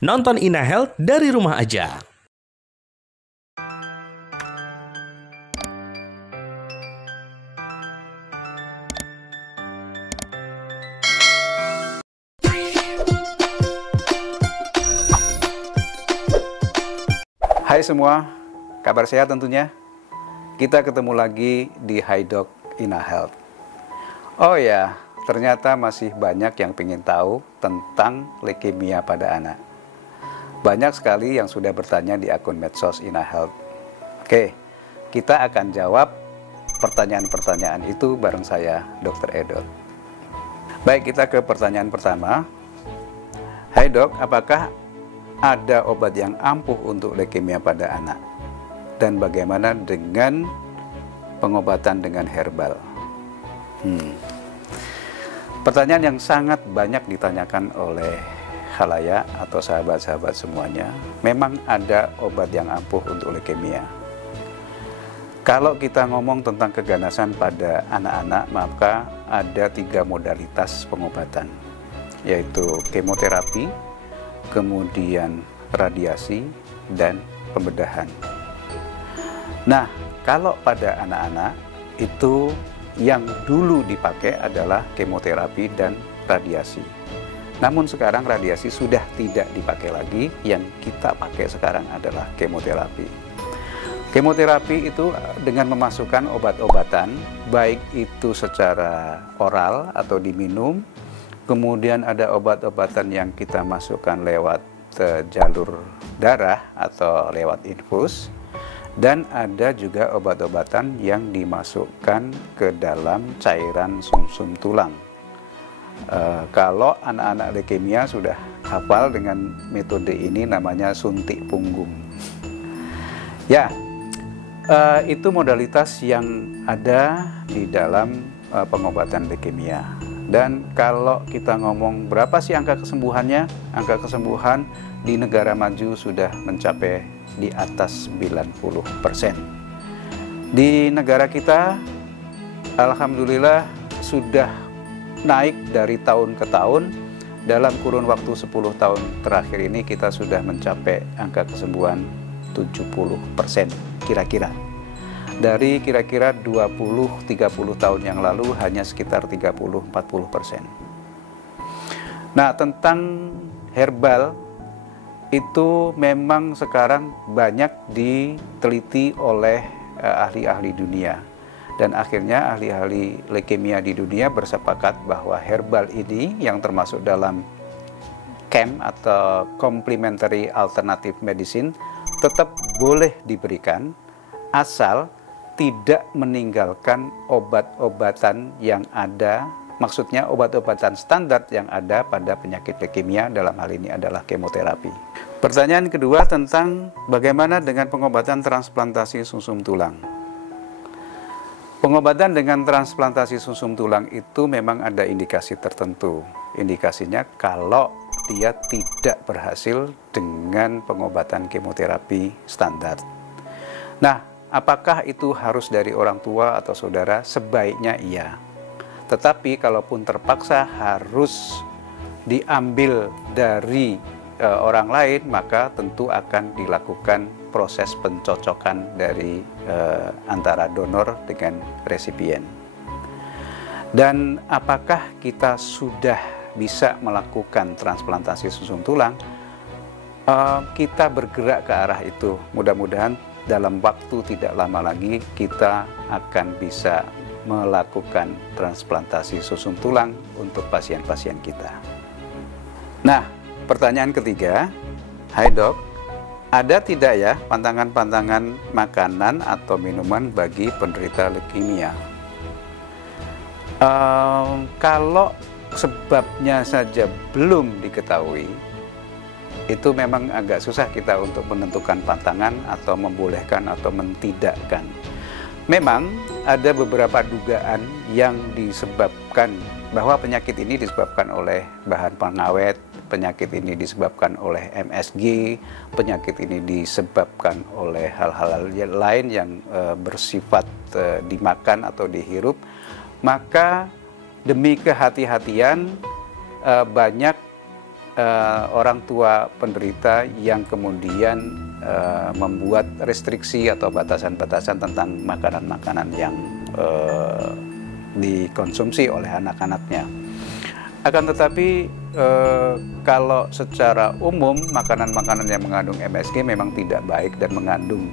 Nonton Ina Health dari rumah aja. Hai semua, kabar sehat tentunya. Kita ketemu lagi di HiDoc Ina Health. Oh ya, ternyata masih banyak yang ingin tahu tentang leukemia pada anak. Banyak sekali yang sudah bertanya di akun medsos Ina Health. Oke, kita akan jawab pertanyaan-pertanyaan itu bareng saya, Dr. Edot. Baik, kita ke pertanyaan pertama. Hai dok, apakah ada obat yang ampuh untuk leukemia pada anak? Dan bagaimana dengan pengobatan dengan herbal? Pertanyaan yang sangat banyak ditanyakan oleh khalayak atau sahabat-sahabat semuanya. Memang ada obat yang ampuh untuk leukemia. Kalau kita ngomong tentang keganasan pada anak-anak, maka ada 3 modalitas pengobatan, yaitu kemoterapi, kemudian radiasi, dan pembedahan. Nah, kalau pada anak-anak itu yang dulu dipakai adalah kemoterapi dan radiasi. Namun sekarang radiasi sudah tidak dipakai lagi, yang kita pakai sekarang adalah kemoterapi. Kemoterapi itu dengan memasukkan obat-obatan, baik itu secara oral atau diminum, kemudian ada obat-obatan yang kita masukkan lewat jalur darah atau lewat infus, dan ada juga obat-obatan yang dimasukkan ke dalam cairan sumsum tulang. Kalau anak-anak leukemia sudah hafal dengan metode ini, namanya suntik punggung. Ya, itu modalitas yang ada di dalam pengobatan leukemia. Dan kalau kita ngomong berapa sih angka kesembuhannya? Angka kesembuhan di negara maju sudah mencapai di atas 90%. Di negara kita, alhamdulillah sudah naik dari tahun ke tahun. Dalam kurun waktu 10 tahun terakhir ini kita sudah mencapai angka kesembuhan 70% kira-kira. Dari kira-kira 20-30 tahun yang lalu hanya sekitar 30-40%. Nah, tentang herbal itu memang sekarang banyak diteliti oleh ahli-ahli dunia. Dan akhirnya ahli-ahli leukemia di dunia bersepakat bahwa herbal ini yang termasuk dalam CAM atau Complementary Alternative Medicine tetap boleh diberikan asal tidak meninggalkan obat-obatan yang ada, maksudnya obat-obatan standar yang ada pada penyakit leukemia, dalam hal ini adalah kemoterapi. Pertanyaan kedua tentang bagaimana dengan pengobatan transplantasi sumsum tulang. Pengobatan dengan transplantasi sumsum tulang itu memang ada indikasi tertentu. Indikasinya kalau dia tidak berhasil dengan pengobatan kemoterapi standar. Nah, apakah itu harus dari orang tua atau saudara? Sebaiknya iya. Tetapi kalaupun terpaksa harus diambil dari orang lain, maka tentu akan dilakukan proses pencocokan dari antara donor dengan resipien. Dan apakah kita sudah bisa melakukan transplantasi sumsum tulang? Kita bergerak ke arah itu. Mudah-mudahan dalam waktu tidak lama lagi kita akan bisa melakukan transplantasi sumsum tulang untuk pasien-pasien kita. Nah, pertanyaan ketiga, hai dok, ada tidak ya pantangan-pantangan makanan atau minuman bagi penderita leukemia? Kalau sebabnya saja belum diketahui, itu memang agak susah kita untuk menentukan pantangan atau membolehkan atau mentidakkan. Memang ada beberapa dugaan yang disebabkan bahwa penyakit ini disebabkan oleh bahan pengawet, penyakit ini disebabkan oleh MSG, penyakit ini disebabkan oleh hal-hal lain yang bersifat dimakan atau dihirup. Maka demi kehati-hatian banyak orang tua penderita yang kemudian membuat restriksi atau batasan-batasan tentang makanan-makanan yang dikonsumsi oleh anak-anaknya. Akan tetapi kalau secara umum makanan-makanan yang mengandung MSG memang tidak baik dan mengandung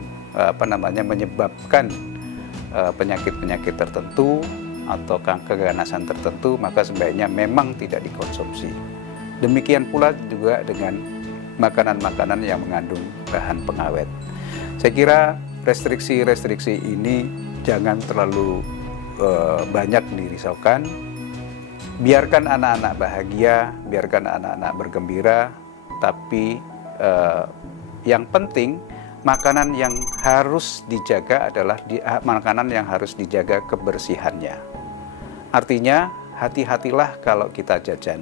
menyebabkan penyakit-penyakit tertentu atau keganasan tertentu, maka sebaiknya memang tidak dikonsumsi. Demikian pula juga dengan makanan-makanan yang mengandung bahan pengawet. Saya kira restriksi-restriksi ini jangan terlalu banyak dirisaukan. Biarkan anak-anak bahagia, biarkan anak-anak bergembira, tapi yang penting makanan yang harus dijaga adalah makanan yang harus dijaga kebersihannya. Artinya, hati-hatilah kalau kita jajan.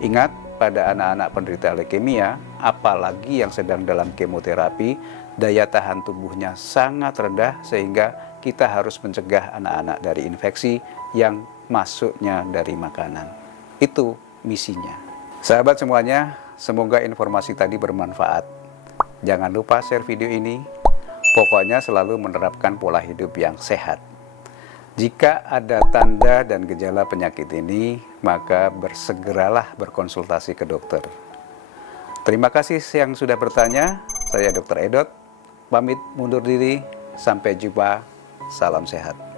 Ingat, pada anak-anak penderita leukemia, apalagi yang sedang dalam kemoterapi, daya tahan tubuhnya sangat rendah sehingga kita harus mencegah anak-anak dari infeksi yang masuknya dari makanan. Itu misinya. Sahabat semuanya, semoga informasi tadi bermanfaat. Jangan lupa share video ini. Pokoknya selalu menerapkan pola hidup yang sehat. Jika ada tanda dan gejala penyakit ini, maka bersegeralah berkonsultasi ke dokter. Terima kasih yang sudah bertanya. Saya Dr. Edot, pamit mundur diri. Sampai jumpa. Salam sehat.